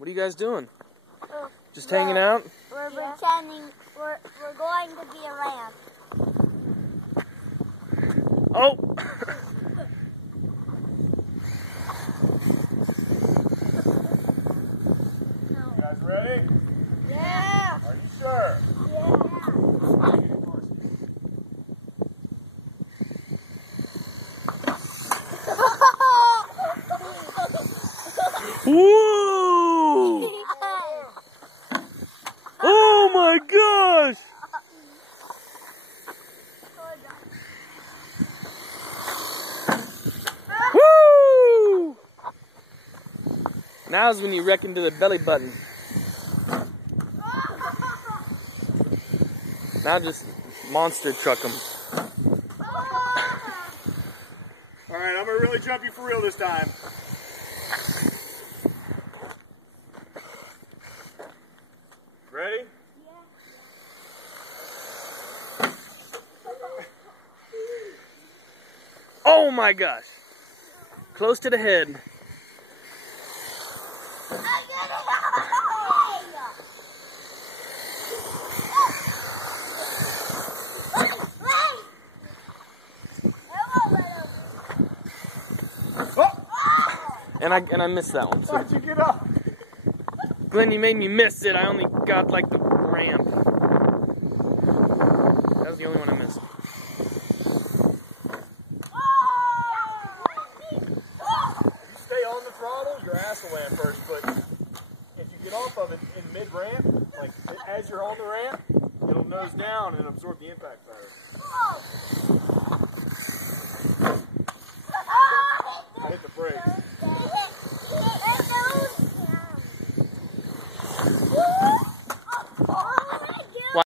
What are you guys doing? Just hanging out? We're pretending we're going to be a ramp. Oh! You guys ready? Yeah. Are you sure? Yeah. Whoa! Oh my gosh! Woo! Now's when you wreck into the belly button. Now just monster truck them. Alright, I'm gonna really jump you for real this time. Ready? Oh my gosh! Close to the head. And I missed that one. So. Why'd you get up? Glenn, you made me miss it. I only got like the ramp. That was the only one I missed. You stay on the throttle, your ass will land first, but if you get off of it in mid-ramp, like as you're on the ramp, it'll nose down and absorb the impact better.